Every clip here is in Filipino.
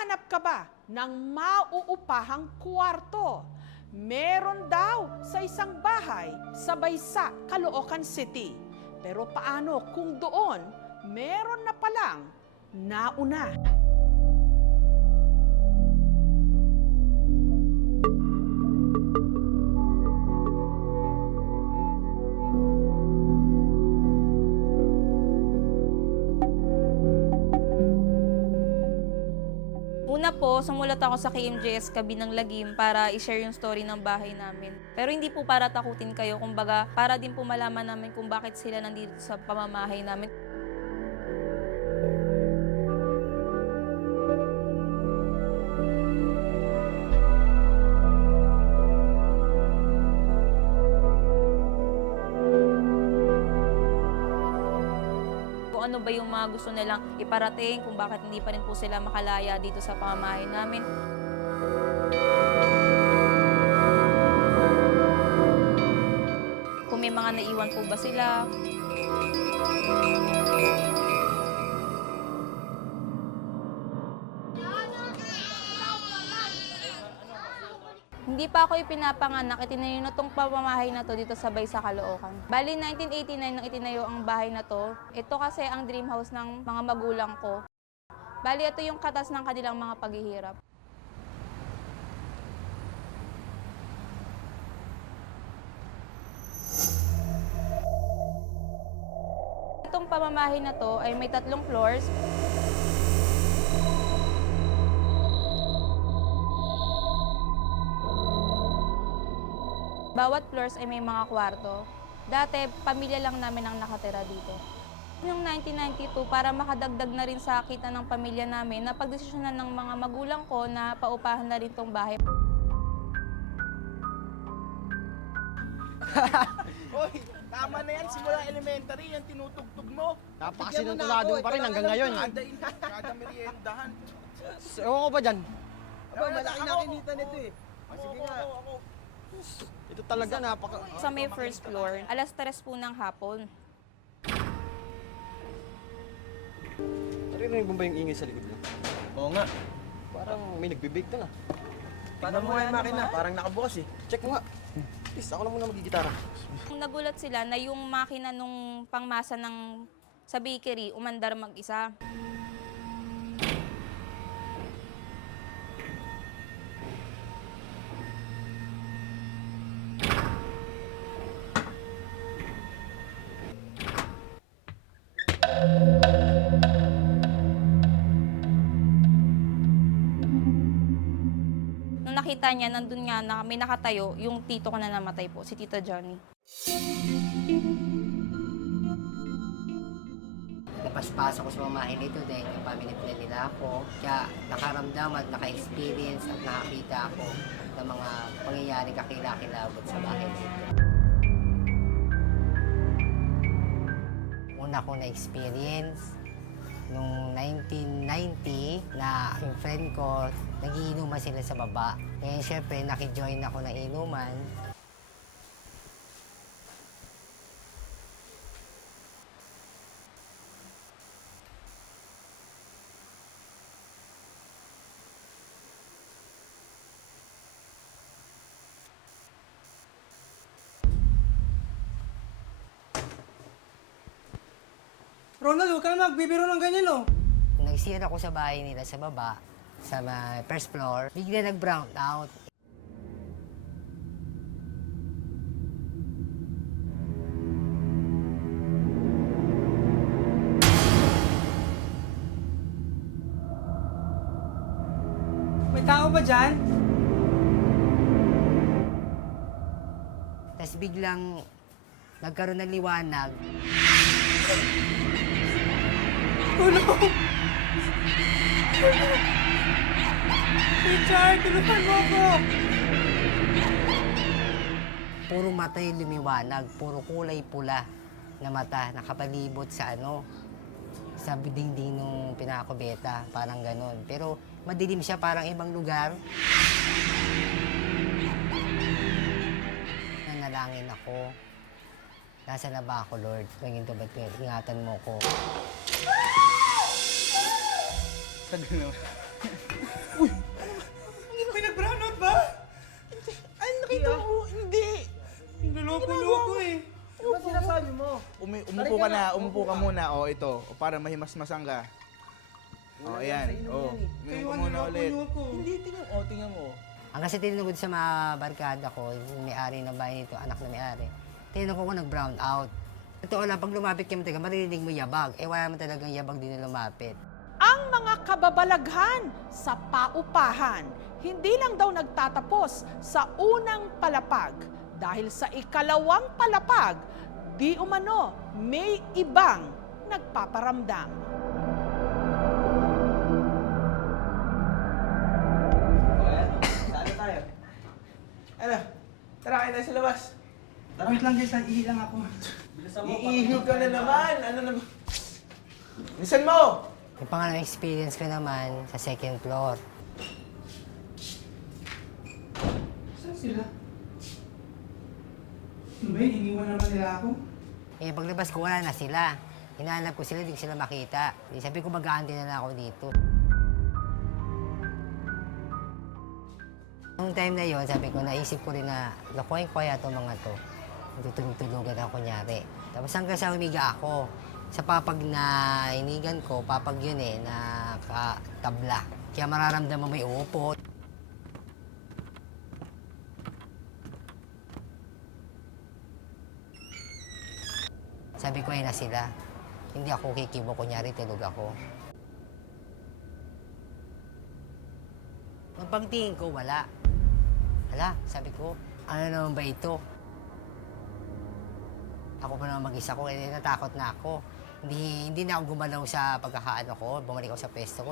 Naghahanap ka ba ng mauupahang kwarto? Meron daw sa isang bahay sa Baysa, Caloocan City. Pero paano kung doon meron na palang nauna? Una po, sumulat ako sa KMJS Kabinang Lagim para i-share yung story ng bahay namin. Pero hindi po para takutin kayo, kumbaga para din po malaman namin kung bakit sila nandito sa pamamahay namin. Kung ano ba yung mga gusto nilang iparating, kung bakit hindi pa rin po sila makalaya dito sa pamamahay namin. Kung may mga naiwan po ba sila. Hindi pa ako ipinapanganak, itinayo na tong pamamahay na to dito sa Baysa, Caloocan. Bali, 1989 nang itinayo ang bahay na to. Ito kasi ang dream house ng mga magulang ko. Bali, ito yung katas ng kanilang mga paghihirap. Itong pamamahay na to ay may 3 floors. Bawat floors ay may mga kwarto. Dati, pamilya lang namin ang nakatira dito. Noong 1992, para makadagdag na rin sa kita ng pamilya namin, napagdesisyonan ng mga magulang ko na paupahan na rin tong bahay. Hoy, tama na yan. Simula elementary, yan tinutugtog mo. Napakasinuntulado pa rin hanggang ngayon. Kada meriendahan. Ewan ko ba dyan? Aba, malaki na kinita nito eh. Sige nga. Ito talaga napaka... Sa may first floor, alas 3 po ng hapon. Naririnig mo ba yung ingay sa likod mo? Oo nga. Parang may nagbibig doon ah. Paano mo nga yung makina? Parang nakabukas eh. Check mo nga. Please, ako na muna magigitara. Nagulat sila na yung makina nung pangmasa ng sa bakery umandar mag-isa. Nung nakita niya, nandun nga na may nakatayo, yung tito ko na namatay po, si Tita Johnny. Napaspasok ko sa mamahay nito dahil yung family plan nila ako. Kaya nakaramdam at naka-experience at nakakita ako ng mga pangyayari kakilakilabot sa bahay nito. Una ko na-experience nung 1990 na yung friend ko, nagiinuman sila sa baba. Ngayon syempre nakijoin ako ng inuman. Ronald, huwag ka na magbibiro ng ganyan, oh. Nag-CR ako sa bahay nila sa baba, sa first floor. Bigla nag-brown out. May tao ba dyan? Tapos biglang nagkaroon ng liwanag. Tulong! Richard, tulungan mo ako! Puro mata yung lumiwanag, puro kulay pula na mata, nakapalibot sa sa dingding nung pinakakubeta, parang ganon. Pero madilim siya, parang ibang lugar. Nanalangin ako. Nasaan na ba ako, Lord? Ganito ba't ingatan mo ko? umupo ka muna. O, ito. O, para mahimasmasan ka. O, ayan. O, Kayo uminom ka ano muna na ulit. ko. Hindi, tingnan. O, tingnan mo. Ang kasi tinunod sa mga barkada ko, yung may-ari ng bahay nito, anak na may-ari, tinunod ko nag-brown out. Totoo lang, pag lumapit ka mo talaga, maririnig mo yabag. Wala naman talagang yabag din na lumapit. Ang mga kababalaghan sa paupahan, hindi lang daw nagtatapos sa unang palapag. Dahil sa ikalawang palapag, di umano may ibang nagpaparamdam. Saan tayo? Ano? Tara, kain tayo sa labas. Wait lang guys, ihi lang ako. Iihi ka na naman. Ano naman? Nisan mo? Yung pangalang experience ko naman sa second floor. Saan sila? Ano ba yun? Iniwan naman nila ako? Eh, paglabas ko, wala na sila. Hinahanap ko sila, hindi ko sila makita. Eh, sabi ko, mag-aantay na lang ako dito. Noong time na yon, sabi ko, naisip ko rin na, lokohin ko kaya itong mga to. Tutulog-tulugan ako, kunyari. Tapos hanggang sa humiga ako, sa papag na inigan ko, papag yun eh, na tabla. Kaya mararamdaman mo may uupo. Sabi ko, ay na sila. Hindi ako kikibo, kunyari tulog ako. Nung pagtingin ko, wala. Hala, sabi ko, ano naman ba ito? Ako pa naman mag-isa ko, eh, natakot na ako. Hindi na ako gumalaw sa pagkakaano ko, bumalik ako sa pwesto ko.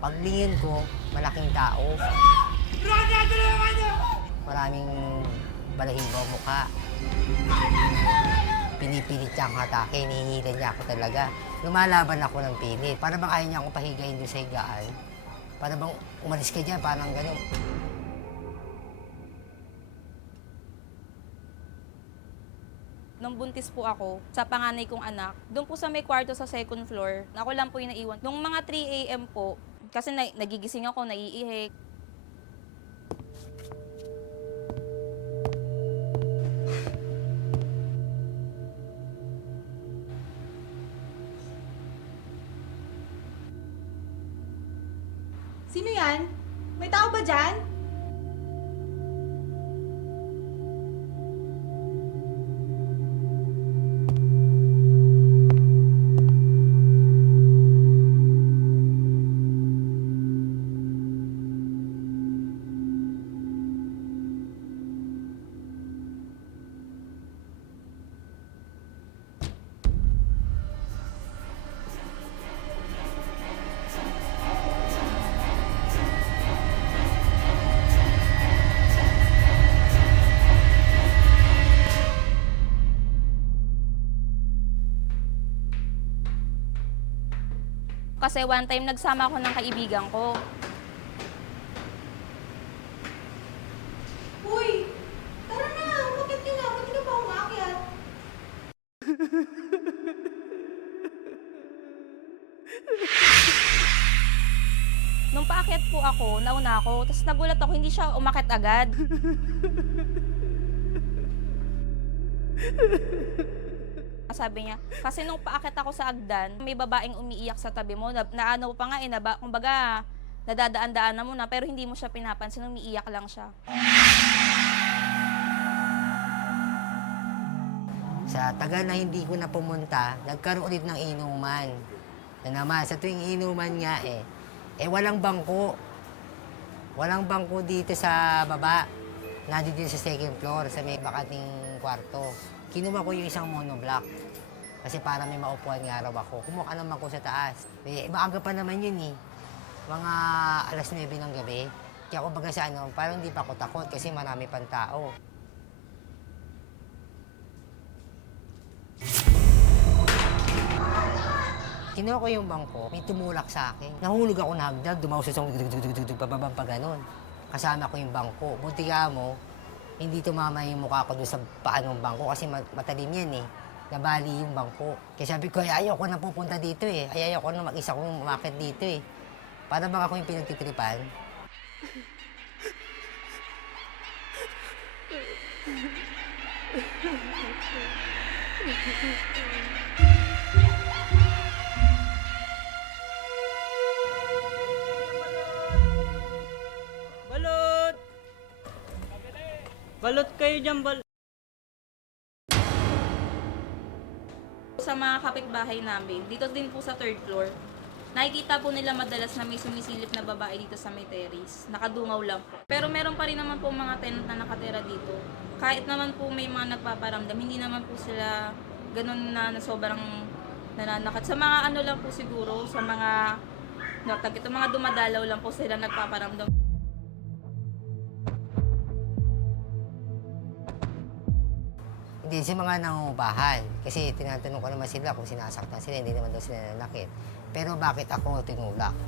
Paglingin ko, malaking tao. Maraming balahibo ang mukha. Pinipilit niya akong atake, hinihilan niya ako talaga. Lumalaban ako ng pilit. Para bang ayaw niya akong pahigayin doon sa higaan. Para bang umalis ka dyan, parang gano'n. Nung buntis po ako sa panganay kong anak, doon po sa may kwarto sa second floor, ako lang po yung naiwan. Nung mga 3 a.m. po, kasi nagigising ako, naiihi. Sino yan? May tao ba dyan? Kasi one time nagsama ako ng kaibigan ko. Uy! Tara na! Umakit ka na! Ba't di ka pa umakyat? Nung paakyat po ako, nauna ako, tapos nagulat ako, hindi siya umakyat agad. Sabi niya, kasi nung paakyat ako sa agdan, may babaeng umiiyak sa tabi mo, na ano pa nga eh, kumbaga, nadadaan-daanan mo na, pero hindi mo siya pinapansin, umiiyak lang siya. Sa tagal na hindi ko na pumunta, nagkaroon ulit ng inuman. Na naman, sa tuwing inuman nga walang bangko. Walang bangko dito sa baba. Nandito din sa second floor, sa may bakating kwarto. Kinuha ko yung isang monoblock. Kasi para may maupuan nga raw ako. Kumuha naman ko sa taas. Maaga pa naman yun eh. Mga alas 9 ng gabi. Kaya kumbaga sa parang hindi pa ako takot kasi marami pang tao. Kinuha ko yung bangko, may tumulak sa akin. Nahulog ako na hagdag, dumausas ako, pababang pa ganun. Kasama ko yung bangko. Buti ka mo, hindi tumama yung mukha ko doon sa paan ng bangko kasi matalim yan eh. Nabali yung bangko. Kaya sabi ko, ayaw ko na pupunta dito eh. Ayaw ko na mag-isa kong umakit dito eh. Para bang ako yung pinagtitripan. Balot! Balot kayo dyan, Sa mga kapitbahay namin, dito din po sa third floor, nakikita po nila madalas na may sumisilip na babae dito sa may terrace. Nakadungaw lang po. Pero meron pa rin naman po mga tenant na nakatira dito. Kahit naman po may mga nagpaparamdam, hindi naman po sila ganun na sobrang nananakat. Sa mga ano lang po siguro, sa mga ito, mga dumadalaw lang po sila nagpaparamdam. Hindi si mga nangungupahan. Kasi tinatanong ko naman sila kung sinasaktan sila, hindi naman daw sila nanakit. Pero bakit ako tinulak?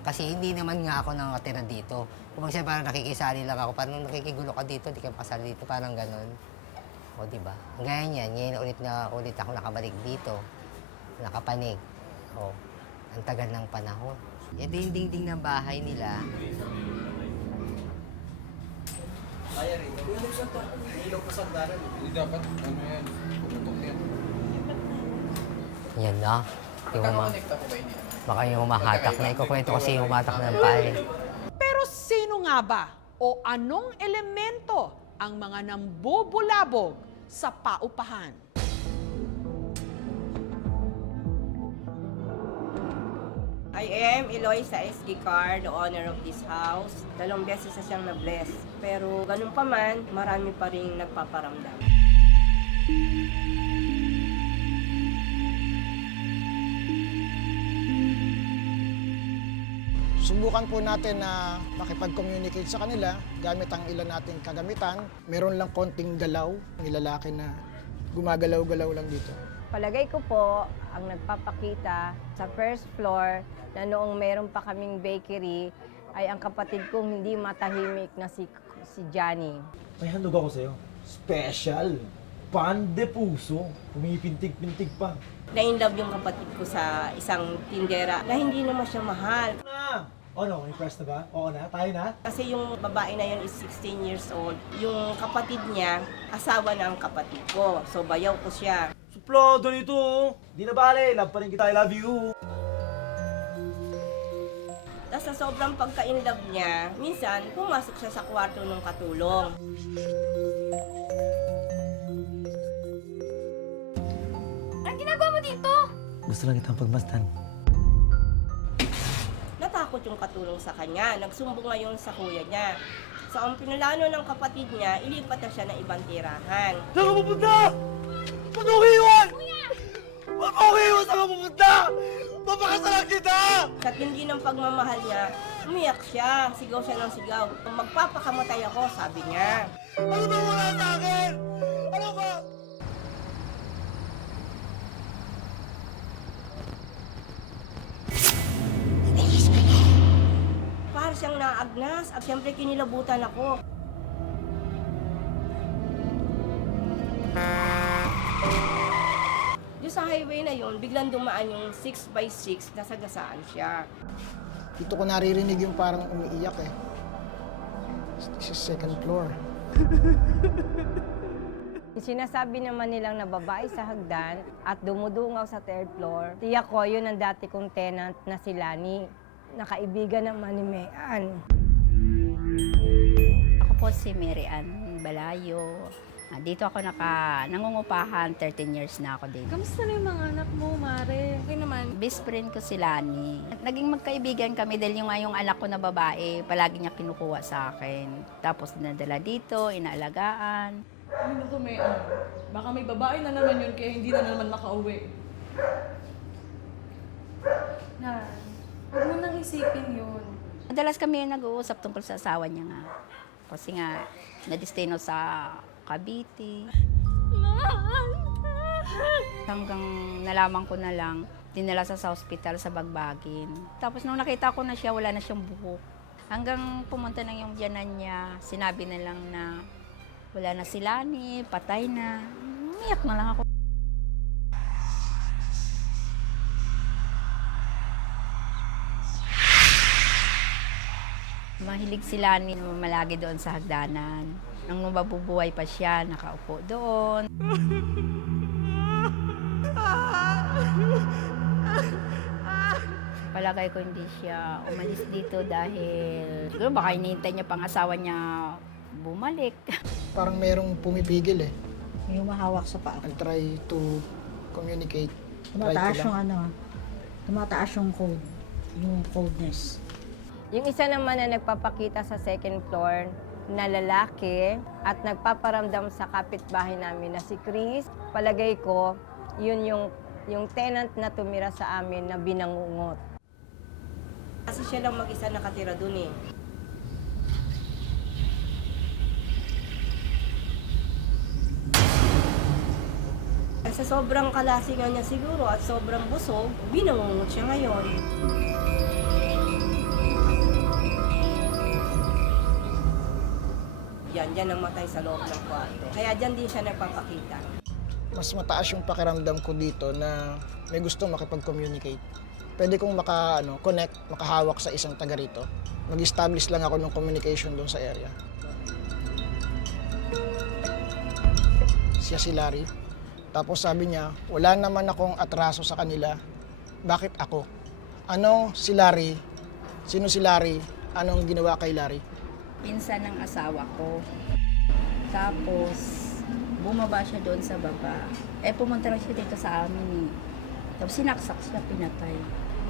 Kasi hindi naman nga ako nakatira dito. Kung siya parang nakikisali lang ako, parang nakikigulo ka dito, di ka makasali dito, parang ganun. O, di ba? Gaya niyan, ngayon ulit ako nakabalik dito, nakapanig. O, ang tagal ng panahon. Yung dingding ng bahay nila, Kaya rin. Ilog pa sa daran. Hindi dapat, ano yan, pumutok yan. yan na. Nakakonekta ko ba hindi? Baka yung humahatak na. Ikukwento kasi yung humatak ng pae. Pero sino nga ba o anong elemento ang mga nambubulabog sa paupahan? I am Eloisa S. Gicar, the owner of this house. 2 beses na siyang na-bless. Pero ganun pa man, marami pa rin nagpaparamdam. Subukan po natin na makipag-communicate sa kanila gamit ang ilan nating kagamitan. Meron lang konting galaw, nilalaki na gumagalaw-galaw lang dito. Palagay ko po, ang nagpapakita sa first floor na noong meron pa kaming bakery ay ang kapatid kong hindi matahimik na si Johnny. May handog ako sa'yo. Special. Pan de puso. Pumipintig-pintig pa. Na-inlove yung kapatid ko sa isang tindera na hindi naman siya mahal. Na! Ano, impressed na ba? Oo na? Tayo na? Kasi yung babae na yun is 16 years old. Yung kapatid niya, asawa ng kapatid ko. So bayaw ko siya. Suplado nito! Di na bale, love pa rin kita, I love you! Tapos sa sobrang pagka-inlove niya, minsan pumasok siya sa kwarto ng katulong. Ang ginagawa mo dito? Gusto lang kitang pagmasdan. Natakot yung katulong sa kanya. Nagsumbong ngayon sa kuya niya. So ang pinulano ng kapatid niya, ilipat na siya ng ibang tirahan. Saan ka pupunta? Ba't ako iwan? Ba't ako iwan? Saan ka pupunta? Papakasalan kita! Sa tindi ng pagmamahal niya, umiyak siya. Sigaw siya ng sigaw. Magpapakamatay ako, sabi niya. Ano ba wala sa akin? Ano ba? Para siyang naagnas at siyempre kinilabutan ako. Yung sa highway na yun, biglang dumaan yung 6x6, nasagasaan siya. Dito ko naririnig yung parang umiiyak eh. This is second floor. Sinasabi naman nilang nababae sa hagdan at dumudungaw sa third floor. Tiyak ko, yun ang dati kong tenant na si Lani, nakaibigan ng Manimean. Ako po si Mary Ann Balayo. Dito ako nangungupahan, 13 years na ako dito. Kamusta na yung mga anak mo, Mare? Okay naman. Best friend ko si Lani. Naging magkaibigan kami dahil yung anak ko na babae, palagi niya kinukuha sa akin. Tapos nadala dito, inaalagaan. Ano to may baka may babae na naman yun kaya hindi na naman makauwi. Na, huwag mo nang isipin yun. Madalas kami nag-uusap tungkol sa asawa niya nga. Kasi nga, nadistino sa Cavite. Hanggang nalaman ko na lang, dinala sa hospital sa Bagbagin. Tapos nung nakita ko na siya, wala na siyang buhok. Hanggang pumunta na yung biyanan niya, sinabi na lang na wala na si Lani, patay na. Umiyak na lang ako. Mahilig si Lani na mamalagi doon sa hagdanan. Nung mabubuhay pa siya, nakaupo doon. palagay ko hindi siya umalis dito dahil siguro baka hinihintay niya pang asawa niya bumalik. Parang merong pumipigil eh. May humahawak sa paa. I'll try to communicate. Tumataas Try ko lang. yung tumataas yung cold, yung coldness. Yung isa naman na nagpapakita sa second floor na lalaki at nagpaparamdam sa kapitbahay namin na si Chris, palagay ko, yun yung tenant na tumira sa amin na binangungot. Kasi siya lang mag-isa nakatira dun eh. Sa sobrang kalasingan niya siguro at sobrang busog, binangungot siya ngayon. Diyan ang matay sa loob ng kwarto. Kaya diyan din siya nagpapakita. Mas mataas yung pakiramdam ko dito na may gusto makipag-communicate. Pwede kong connect, makahawak sa isang taga rito. Mag-establish lang ako ng communication doon sa area. Siya si Larry. Tapos sabi niya, wala naman akong atraso sa kanila. Bakit ako? Ano si Larry? Sino si Larry? Anong ginawa kay Larry? Pinsan ng asawa ko. Tapos, bumaba siya doon sa baba. Pumunta lang siya dito sa amin eh. Tapos sinaksak siya, pinatay.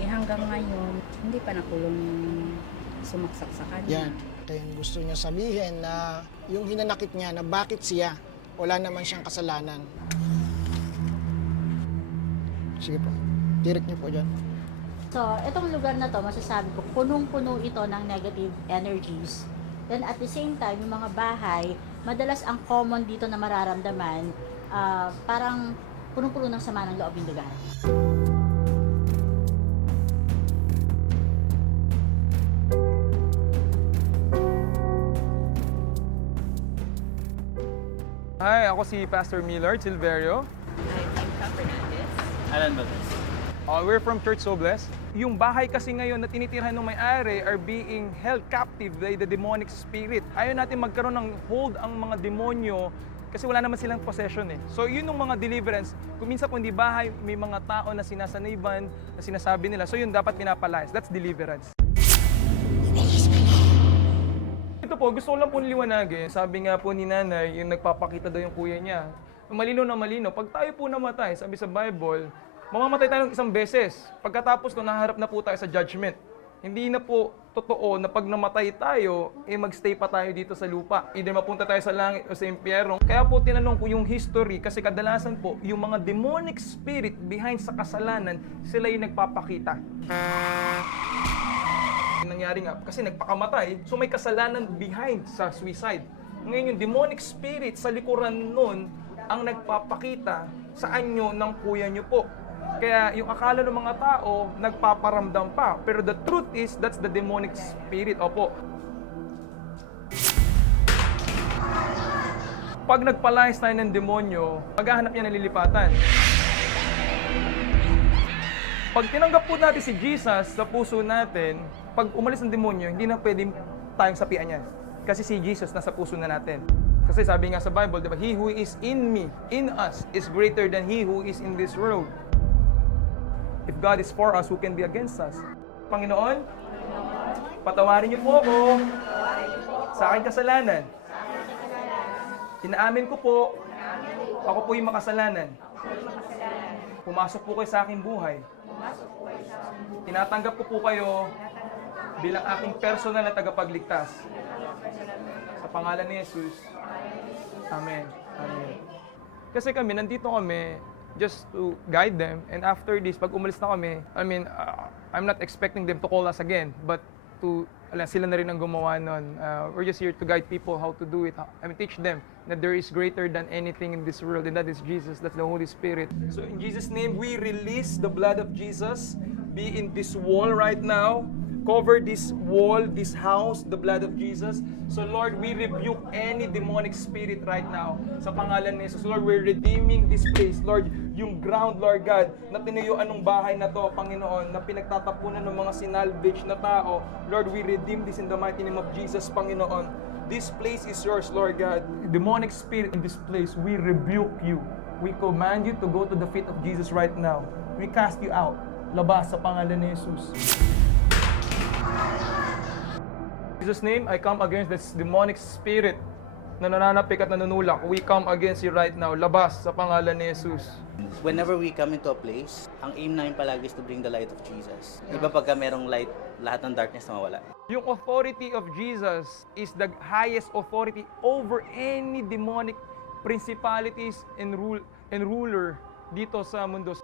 Hanggang ngayon, hindi pa nakulong yung sumaksak sa kanya. Yan. Kaya gusto niya sabihin na yung hinanakit niya na bakit siya, wala naman siyang kasalanan. Sige po. Direct niyo po dyan. So, itong lugar na to, masasabi ko, punong-puno ito ng negative energies. Then at the same time, yung mga bahay, madalas ang common dito na mararamdaman, parang punong-puno ng sama ng loob yung lugar. Hi, ako si Pastor Millard Silverio. Alan Valdez. We're from Church So Blessed. Yung bahay kasi ngayon na tinitirhan ng may-ari are being held captive by the demonic spirit. Ayaw natin magkaroon ng hold ang mga demonyo kasi wala naman silang possession eh. So yun yung mga deliverance. Kung minsan kung di bahay, may mga tao na sinasaniban, na sinasabi nila. So yun dapat pinapalayas. That's deliverance. Ito po, gusto ko lang po liwanagin. Sabi nga po ni nanay, yung nagpapakita daw yung kuya niya. Malino na malino. Pag tayo po namatay, sabi sa Bible, mamamatay tayo ng isang beses. Pagkatapos no, naharap na po tayo sa judgment. Hindi na po totoo na pag namatay tayo, magstay pa tayo dito sa lupa. Either mapunta tayo sa langit o sa impyerno. Kaya po tinanong ko yung history kasi kadalasan po, yung mga demonic spirit behind sa kasalanan, sila yung nagpapakita. Yung nangyari nga, kasi nagpakamatay, so may kasalanan behind sa suicide. Ngayon yung demonic spirit sa likuran nun, ang nagpapakita sa anyo ng kuya nyo po. Kaya yung akala ng mga tao, nagpaparamdam pa. Pero the truth is, that's the demonic spirit. Opo. Pag nagpalayas tayo ng demonyo, maghahanap niya ng lilipatan. Pag tinanggap po natin si Jesus sa puso natin, pag umalis ng demonyo, hindi na pwedeng tayong sapian niya. Kasi si Jesus nasa puso na natin. Kasi sabi nga sa Bible, diba, He who is in me, in us, is greater than he who is in this world. If God is for us, who can be against us? Panginoon, patawarin niyo po ako sa aking kasalanan. Inaamin ko po, ako po yung makasalanan. Pumasok po kayo sa aking buhay. Tinatanggap ko po kayo bilang aking personal na tagapagligtas. Sa pangalan ni Jesus. Amen. Amen. Kasi kami, nandito kami just to guide them. And after this, pag umalis na kami, I'm not expecting them to call us again, but sila na rin ang gumawa nun. We're just here to guide people how to do it. Teach them that there is greater than anything in this world, and that is Jesus. That's the Holy Spirit. So in Jesus' name, we release the blood of Jesus. Be in this wall right now. Cover this wall, this house, the blood of Jesus. So Lord, we rebuke any demonic spirit right now. Sa pangalan ni Jesus, Lord, we're redeeming this place. Lord, yung ground, Lord God, na tinuyuan ng bahay na to, Panginoon, na pinagtatapunan ng mga sinalvage na tao, Lord, we redeem this in the mighty name of Jesus, Panginoon. This place is yours, Lord God. Demonic spirit in this place, we rebuke you. We command you to go to the feet of Jesus right now. We cast you out. labas sa pangalan ni Jesus. In Jesus' name, I come against this demonic spirit na nananapik at nanunulak. We come against you right now. Labas sa pangalan ni Jesus. Whenever we come into a place, ang aim namin palagi is to bring the light of Jesus. Iba pagka merong light, lahat ng darkness na mawala. Yung authority of Jesus is the highest authority over any demonic principalities and ruler dito sa mundo.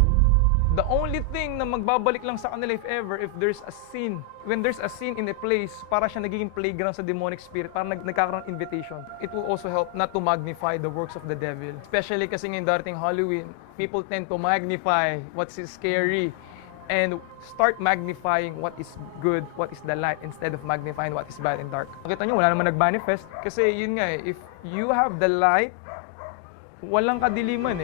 The only thing na magbabalik lang sa kanila if ever, if there's a sin. When there's a sin in a place, para siya nagiging playground sa demonic spirit, para nagkakaroon ng invitation. It will also help not to magnify the works of the devil. Especially kasi ngayon darating Halloween, people tend to magnify what's scary and start magnifying what is good, what is the light, instead of magnifying what is bad and dark. Nakita nyo, wala naman nag-manifest. Kasi yun nga if you have the light, walang kadiliman